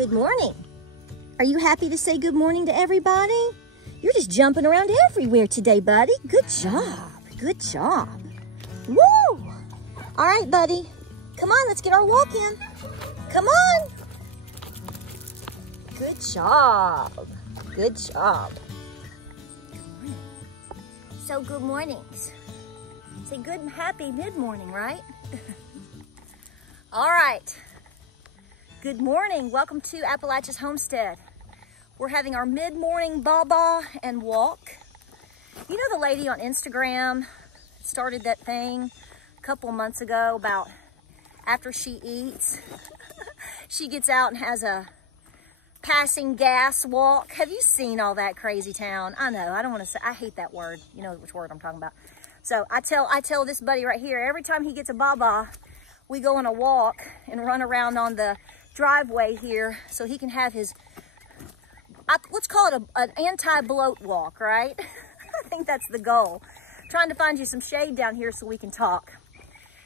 Good morning. Are you happy to say good morning to everybody? You're just jumping around everywhere today, buddy. Good job. Good job. Woo! All right, buddy. Come on, let's get our walk in. Come on. Good job. Good job. So good mornings. Say good and happy mid-morning, right? All right. Good morning. Welcome to Appalachia's Homestead. We're having our mid-morning baba and walk. You know the lady on Instagram started that thing a couple of months ago about after she eats, she gets out and has a passing gas walk. Have you seen all that crazy town? I know, I don't want to say, I hate that word. You know which word I'm talking about. So I tell this buddy right here, every time he gets a baba, we go on a walk and run around on the driveway here so he can have his, let's call it an anti-bloat walk, right? I think that's the goal. Trying to find you some shade down here so we can talk.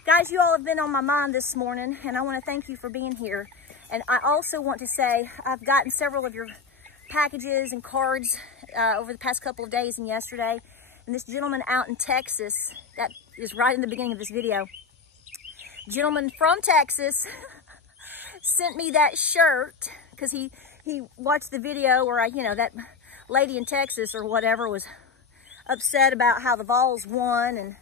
Guys, you all have been on my mind this morning, and I want to thank you for being here. And I also want to say I've gotten several of your packages and cards over the past couple of days and yesterday. And this gentleman out in Texas, that is right in the beginning of this video, gentleman from Texas sent me that shirt because he watched the video where that lady in Texas or whatever was upset about how the Vols won, and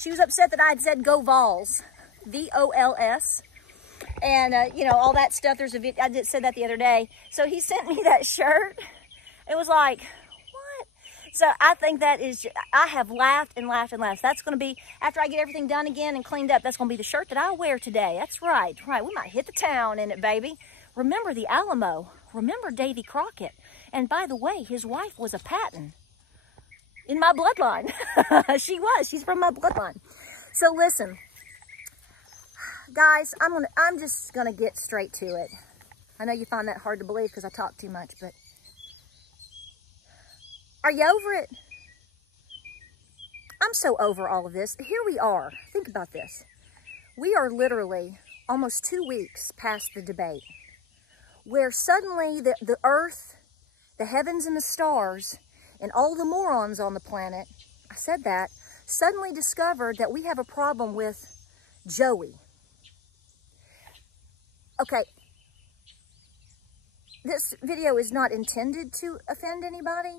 she was upset that I had said go Vols, V-O-L-S, and all that stuff. There's a video, I said that the other day. So he sent me that shirt. It was like, what? So I think that is, I have laughed and laughed and laughed. That's going to be, after I get everything done again and cleaned up, that's going to be the shirt that I wear today. That's right. We might hit the town in it, baby. Remember the Alamo. Remember Davy Crockett. And by the way, his wife was a Patton in my bloodline. She's from my bloodline. So listen, guys, I'm just gonna get straight to it. I know you find that hard to believe because I talk too much, but are you over it? I'm so over all of this. Here we are. Think about this. We are literally almost 2 weeks past the debate, where suddenly the earth, the heavens and the stars, and all the morons on the planet, I said that, suddenly discovered that we have a problem with Joey. Okay, this video is not intended to offend anybody,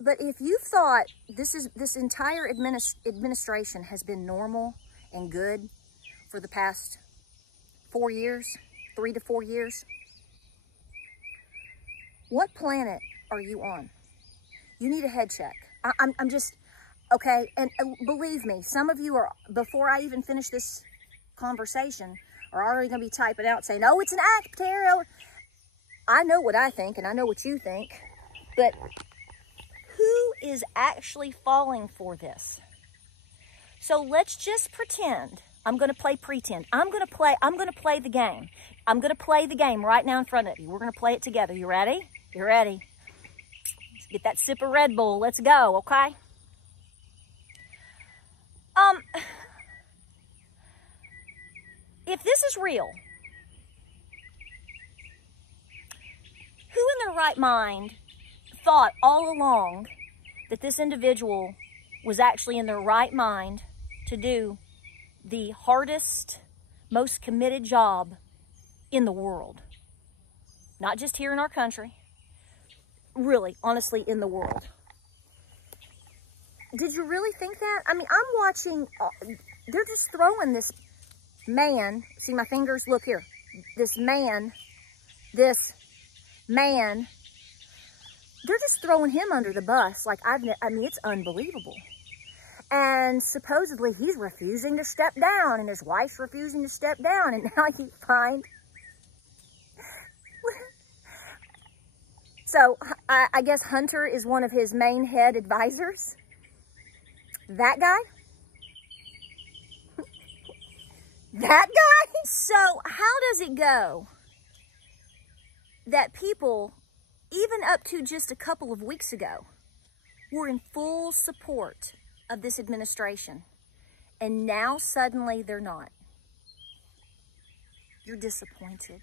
but if you thought this entire administration has been normal and good for the past 4 years, 3 to 4 years, what planet are you on? You need a head check. I'm just, okay, and believe me, some of you are, before I even finish this conversation, are already going to be typing out saying, oh, it's an act, Patara. I know what I think, and I know what you think, but who is actually falling for this? So let's just pretend. I'm going to play pretend. I'm going to play the game. I'm going to play the game right now in front of you. We're going to play it together. You ready? You ready? Let's get that sip of Red Bull. Let's go, okay? If this is real, who in their right mind thought all along that this individual was actually in their right mind to do the hardest, most committed job in the world? Not just here in our country, really, honestly, in the world. Did you really think that? I mean, I'm watching, they're just throwing this man, see my fingers, look here, this man, they're just throwing him under the bus. Like, I mean, it's unbelievable. And supposedly he's refusing to step down, and his wife's refusing to step down, and now you find, so I guess Hunter is one of his main head advisors. That guy? That guy? So how does it go that people, even up to just a couple of weeks ago, were in full support of this administration, and now suddenly they're not? You're disappointed.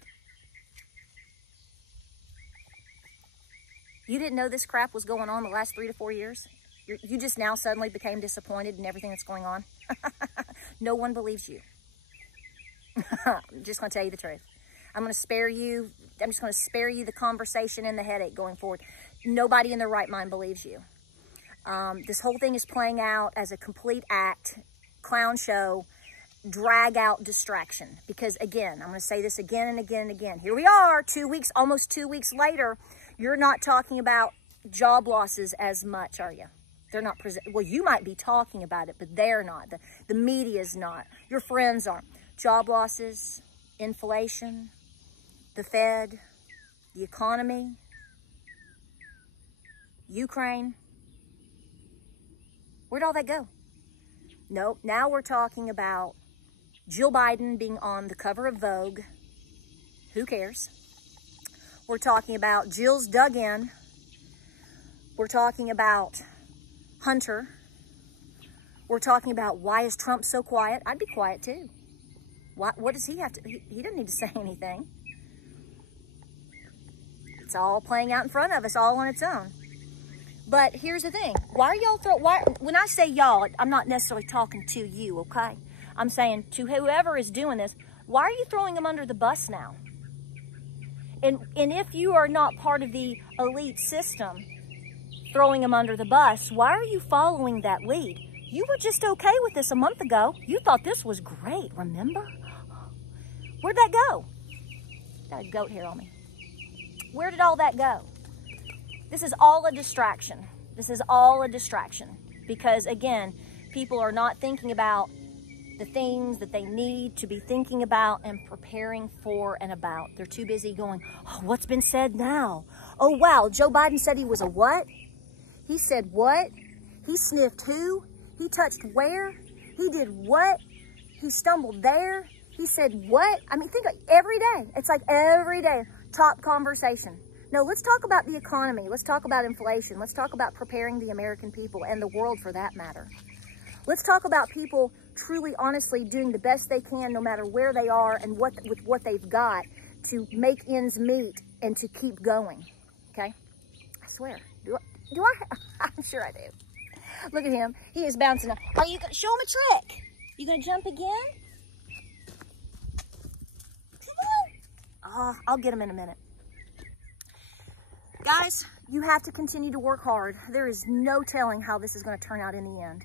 You didn't know this crap was going on the last 3 to 4 years? You just now suddenly became disappointed in everything that's going on? No one believes you. I'm just going to tell you the truth. I'm just going to spare you the conversation and the headache going forward. Nobody in their right mind believes you. This whole thing is playing out as a complete act, clown show, drag out distraction. Because again, I'm going to say this again and again and again. Here we are, almost 2 weeks later. You're not talking about job losses as much, are you? They're not well, you might be talking about it, but they're not. The media's not. Your friends aren't. Job losses, inflation, the Fed, the economy, Ukraine. Where'd all that go? Nope. Now we're talking about Jill Biden being on the cover of Vogue. Who cares? We're talking about Jill's dug in. We're talking about Hunter. We're talking about why is Trump so quiet? I'd be quiet too. What does he have to, he doesn't need to say anything. It's all playing out in front of us, all on its own. But here's the thing. Why are y'all when I say y'all, I'm not necessarily talking to you, okay? I'm saying to whoever is doing this, why are you throwing them under the bus now? And if you are not part of the elite system, throwing them under the bus, why are you following that lead? You were just okay with this a month ago. You thought this was great, remember? Where'd that go? Got a goat hair on me. Where did all that go? This is all a distraction. This is all a distraction. Because again, people are not thinking about the things that they need to be thinking about and preparing for and about. They're too busy going, oh, what's been said now? Oh, wow, Joe Biden said he was a what? He said what? He sniffed who? He touched where? He did what? He stumbled there? He said what? I mean, think like every day. It's like every day, top conversation. No, let's talk about the economy. Let's talk about inflation. Let's talk about preparing the American people and the world for that matter. Let's talk about people truly, honestly doing the best they can no matter where they are and with what they've got to make ends meet and to keep going, okay? I swear. Do I? I'm sure I do. Look at him. He is bouncing up. Are you going to show him a trick? You going to jump again? Come on. I'll get him in a minute. Guys, you have to continue to work hard. There is no telling how this is going to turn out in the end.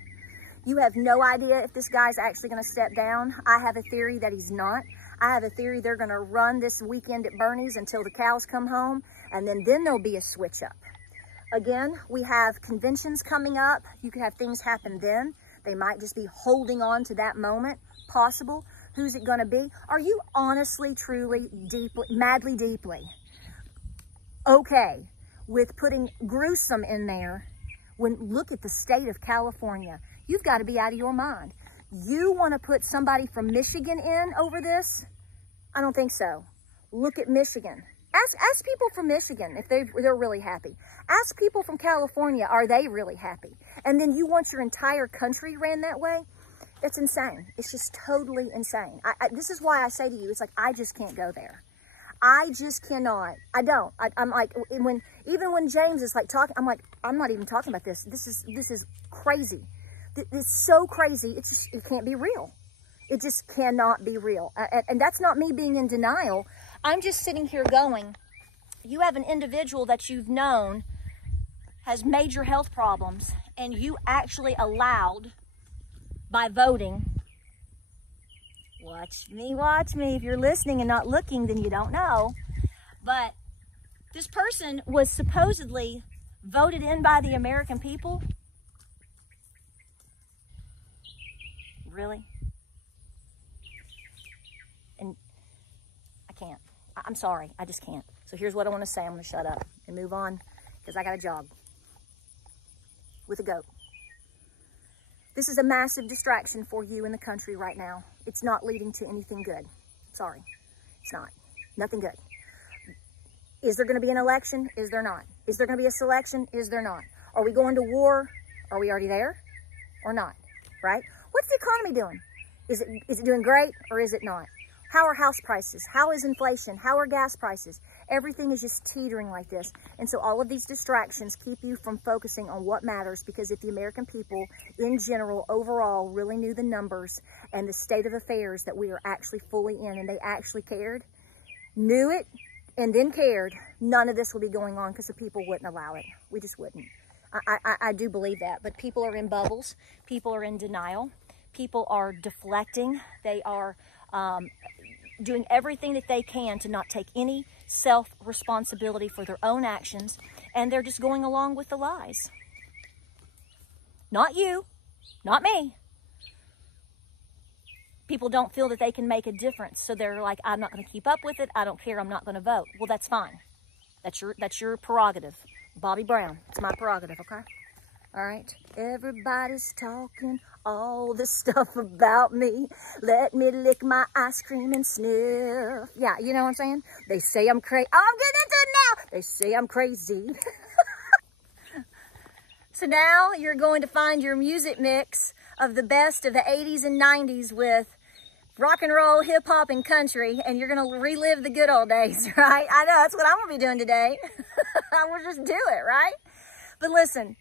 You have no idea if this guy's actually going to step down. I have a theory that he's not. I have a theory they're going to run this weekend at Bernie's until the cows come home, and then there'll be a switch up. Again, we have conventions coming up. You could have things happen then. They might just be holding on to that moment. Possible. Who's it going to be? Are you honestly, truly, deeply, madly, deeply okay with putting gruesome in there when look at the state of California? You've got to be out of your mind. You want to put somebody from Michigan in over this? I don't think so. Look at Michigan. Ask people from Michigan if they're really happy. Ask people from California, are they really happy? And then you want your entire country ran that way? It's insane. It's just totally insane. This is why I say to you, it's like, I just can't go there. I just cannot. I don't. I'm like, even when James is like talking, I'm like, I'm not even talking about this. This is crazy. It's so crazy. It can't be real. It just cannot be real. And that's not me being in denial. I'm just sitting here going, you have an individual that you've known has major health problems, and you actually allowed, by voting, watch me. If you're listening and not looking, then you don't know. But this person was supposedly voted in by the American people. Really? And I can't. I'm sorry. I just can't. So here's what I want to say. I'm going to shut up and move on because I got a job with a goat. This is a massive distraction for you in the country right now. It's not leading to anything good. Sorry. It's not. Nothing good. Is there going to be an election? Is there not? Is there going to be a selection? Is there not? Are we going to war? Are we already there or not? Right? What's the economy doing? Is it doing great or is it not? How are house prices? How is inflation? How are gas prices? Everything is just teetering like this. And so all of these distractions keep you from focusing on what matters, because if the American people in general, overall, really knew the numbers and the state of affairs that we are actually fully in, and they actually cared, knew it, and then cared, none of this would be going on, because the people wouldn't allow it. We just wouldn't. I do believe that. But people are in bubbles. People are in denial. People are deflecting. They are doing everything that they can to not take any self-responsibility for their own actions, and they're just going along with the lies. Not you, not me. People don't feel that they can make a difference, so they're like, I'm not going to keep up with it. I don't care. I'm not going to vote. Well, that's fine. That's your prerogative. Bobby Brown, it's my prerogative, okay? All right, everybody's talking all this stuff about me. Let me lick my ice cream and sniff. Yeah, you know what I'm saying? They say I'm crazy. Oh, I'm getting into it now. They say I'm crazy. So now you're going to find your music mix of the best of the 80s and 90s with rock and roll, hip hop, and country, and you're going to relive the good old days, right? I know, that's what I'm going to be doing today. We'll just do it, right? But listen,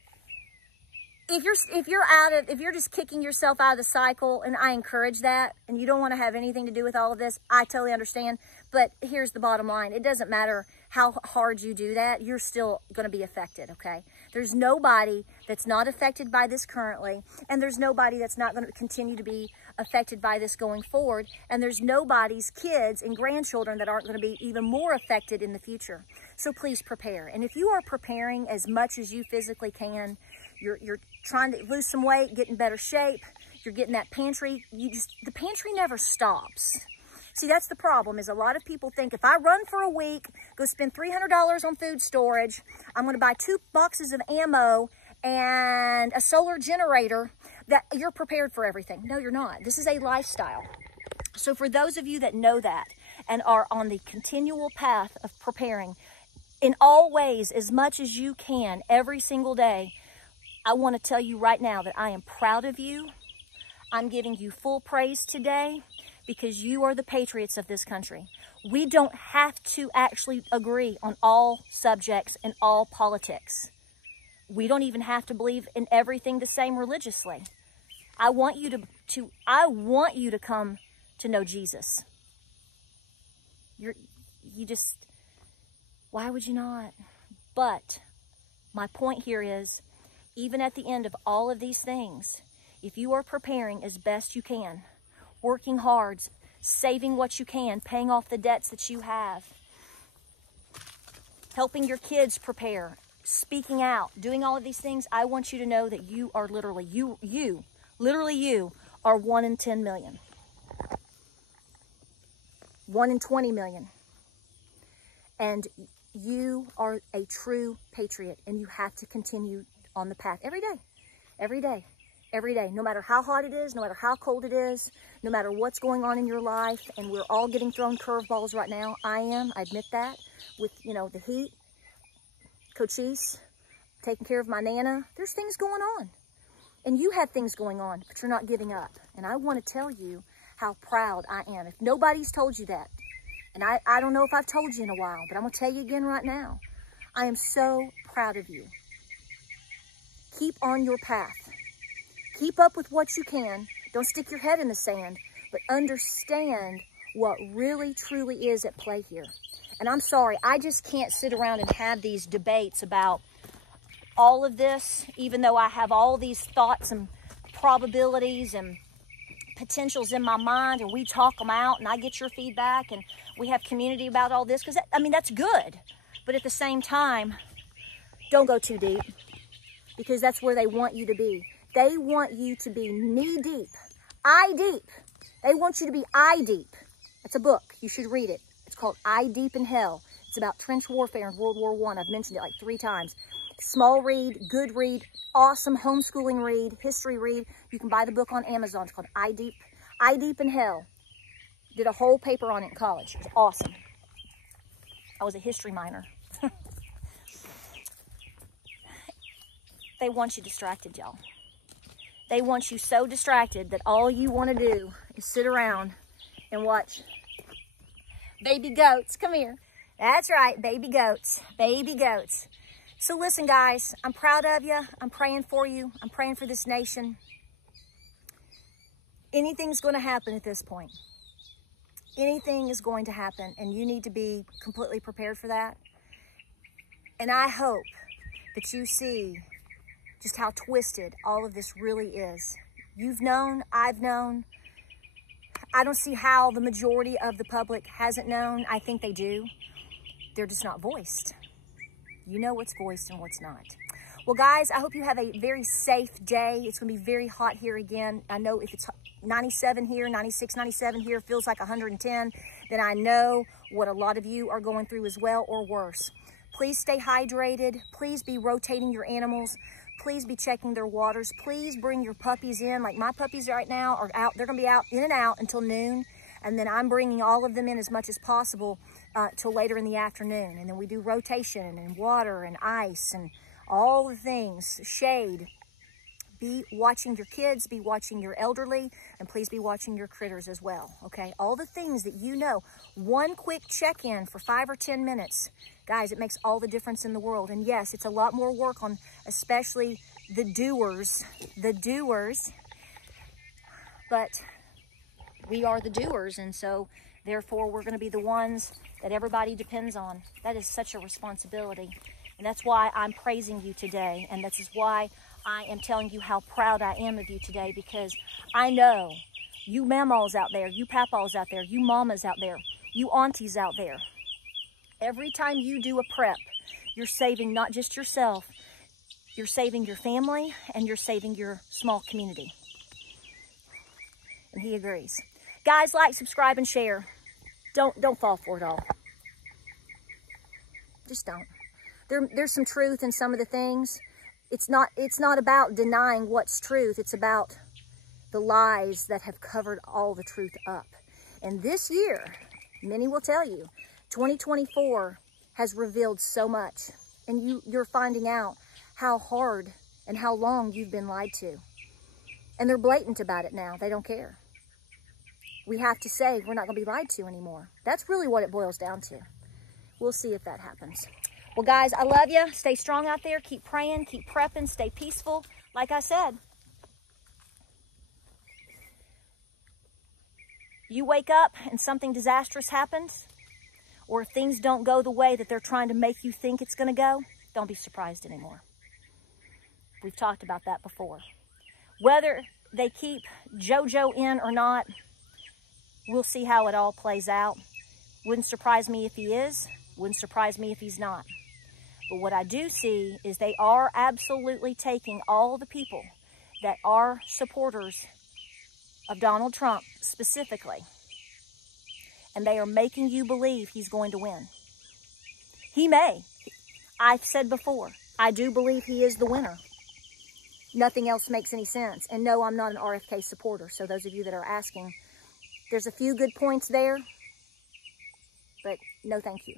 if you're just kicking yourself out of the cycle, and I encourage that, and you don't want to have anything to do with all of this, I totally understand. But here's the bottom line. It doesn't matter how hard you do that, you're still going to be affected, okay? There's nobody that's not affected by this currently, and there's nobody that's not going to continue to be affected by this going forward, and there's nobody's kids and grandchildren that aren't going to be even more affected in the future. So please prepare. And if you are preparing as much as you physically can, you're trying to lose some weight, get in better shape, you're getting that pantry, the pantry never stops. See, that's the problem, is a lot of people think if I run for a week, go spend $300 on food storage, I'm going to buy 2 boxes of ammo and a solar generator, that you're prepared for everything. No, you're not. This is a lifestyle. So for those of you that know that and are on the continual path of preparing in all ways, as much as you can every single day, I want to tell you right now that I am proud of you. I'm giving you full praise today, because you are the patriots of this country. We don't have to actually agree on all subjects and all politics. We don't even have to believe in everything the same religiously. I want you to come to know Jesus. Why would you not? But my point here is, even at the end of all of these things, if you are preparing as best you can, working hard, saving what you can, paying off the debts that you have, helping your kids prepare, speaking out, doing all of these things, I want you to know that you are literally, you are 1 in 10 million. 1 in 20 million. And you are a true patriot, and you have to continue on the path every day, every day. Every day, no matter how hot it is, no matter how cold it is, no matter what's going on in your life, and we're all getting thrown curveballs right now. I admit that, with, the heat, Cochise, taking care of my Nana. There's things going on, and you have things going on, but you're not giving up. And I want to tell you how proud I am. If nobody's told you that, and I don't know if I've told you in a while, but I'm going to tell you again right now, I am so proud of you. Keep on your path. Keep up with what you can. Don't stick your head in the sand, but understand what really, truly is at play here. And I'm sorry, I just can't sit around and have these debates about all of this, even though I have all these thoughts and probabilities and potentials in my mind, and we talk them out, and I get your feedback, and we have community about all this, because, that's good. But at the same time, don't go too deep, because that's where they want you to be. They want you to be knee-deep, eye-deep. They want you to be eye-deep. It's a book. You should read it. It's called Eye Deep in Hell. It's about trench warfare in World War I. I've mentioned it like 3 times. Small read, good read, awesome homeschooling read, history read. You can buy the book on Amazon. It's called Eye Deep in Hell. Did a whole paper on it in college. It was awesome. I was a history minor. They want you distracted, y'all. They want you so distracted that all you want to do is sit around and watch Baby goats, come here. That's right, baby goats, baby goats. So listen, guys, I'm proud of you. I'm praying for you. I'm praying for this nation. Anything's going to happen at this point. Anything is going to happen, and you need to be completely prepared for that. And I hope that you see just how twisted all of this really is. You've known, I've known. I don't see how the majority of the public hasn't known. I think they do. They're just not voiced. You know what's voiced and what's not. Well, guys, I hope you have a very safe day. It's going to be very hot here again. I know if it's 97 here, 96, 97 here, feels like 110, then I know what a lot of you are going through as well, or worse. Please stay hydrated. Please be rotating your animals. Please be checking their waters. Please bring your puppies in. Like my puppies right now are out. They're going to be out in and out until noon. And then I'm bringing all of them in as much as possible till later in the afternoon. And then we do rotation and water and ice and all the things, shade. Be watching your kids, be watching your elderly, and please be watching your critters as well, okay? All the things that you know. One quick check-in for 5 or 10 minutes. Guys, it makes all the difference in the world. And yes, it's a lot more work on especially the doers, but we are the doers, and so therefore we're going to be the ones that everybody depends on. That is such a responsibility, and that's why I'm praising you today, and this is why I am telling you how proud I am of you today, because I know you mamas out there, you papas out there, you mamas out there, you aunties out there, every time you do a prep, you're saving not just yourself, you're saving your family, and you're saving your small community. And he agrees. Guys, like, subscribe, and share. Don't fall for it all. Just don't. There's some truth in some of the things. It's not about denying what's truth. It's about the lies that have covered all the truth up. And this year, many will tell you, 2024 has revealed so much. And you're finding out how hard and how long you've been lied to. And they're blatant about it now. They don't care. We have to say we're not going to be lied to anymore. That's really what it boils down to. We'll see if that happens. Well, guys, I love you. Stay strong out there. Keep praying. Keep prepping. Stay peaceful. Like I said, you wake up and something disastrous happens, or if things don't go the way that they're trying to make you think it's going to go, don't be surprised anymore. We've talked about that before. Whether they keep JoJo in or not, we'll see how it all plays out. Wouldn't surprise me if he is. Wouldn't surprise me if he's not. But what I do see is they are absolutely taking all the people that are supporters of Donald Trump specifically, and they are making you believe he's going to win. He may. I've said before, I do believe he is the winner. Nothing else makes any sense. And no, I'm not an RFK supporter. So those of you that are asking, there's a few good points there, but no thank you.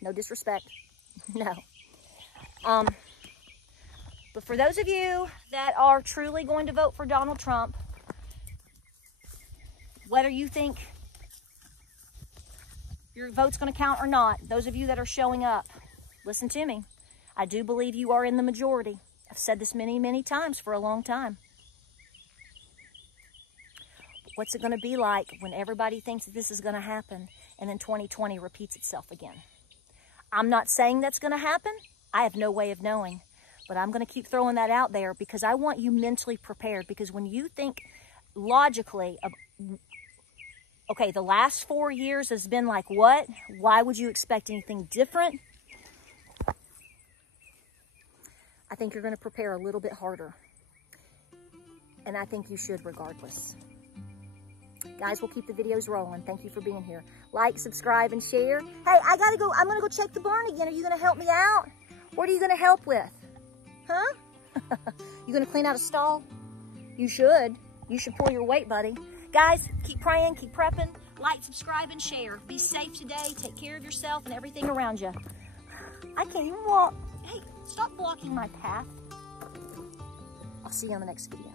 No disrespect. No. But for those of you that are truly going to vote for Donald Trump, whether you think your vote's going to count or not, those of you that are showing up, listen to me. I do believe you are in the majority. I've said this many, many times for a long time. What's it going to be like when everybody thinks that this is going to happen and then 2020 repeats itself again? I'm not saying that's going to happen. I have no way of knowing. But I'm going to keep throwing that out there because I want you mentally prepared. Because when you think logically of, okay, the last 4 years has been like what? Why would you expect anything different? I think you're going to prepare a little bit harder. And I think you should regardless. Guys, we'll keep the videos rolling. Thank you for being here. Like, subscribe, and share. Hey, I gotta go. I'm gonna go check the barn again. Are you gonna help me out? What are you gonna help with? Huh? You gonna clean out a stall? You should. You should pull your weight, buddy. Guys, keep praying, keep prepping. Like, subscribe, and share. Be safe today. Take care of yourself and everything around you. I can't even walk. Hey, stop blocking my path. I'll see you on the next video.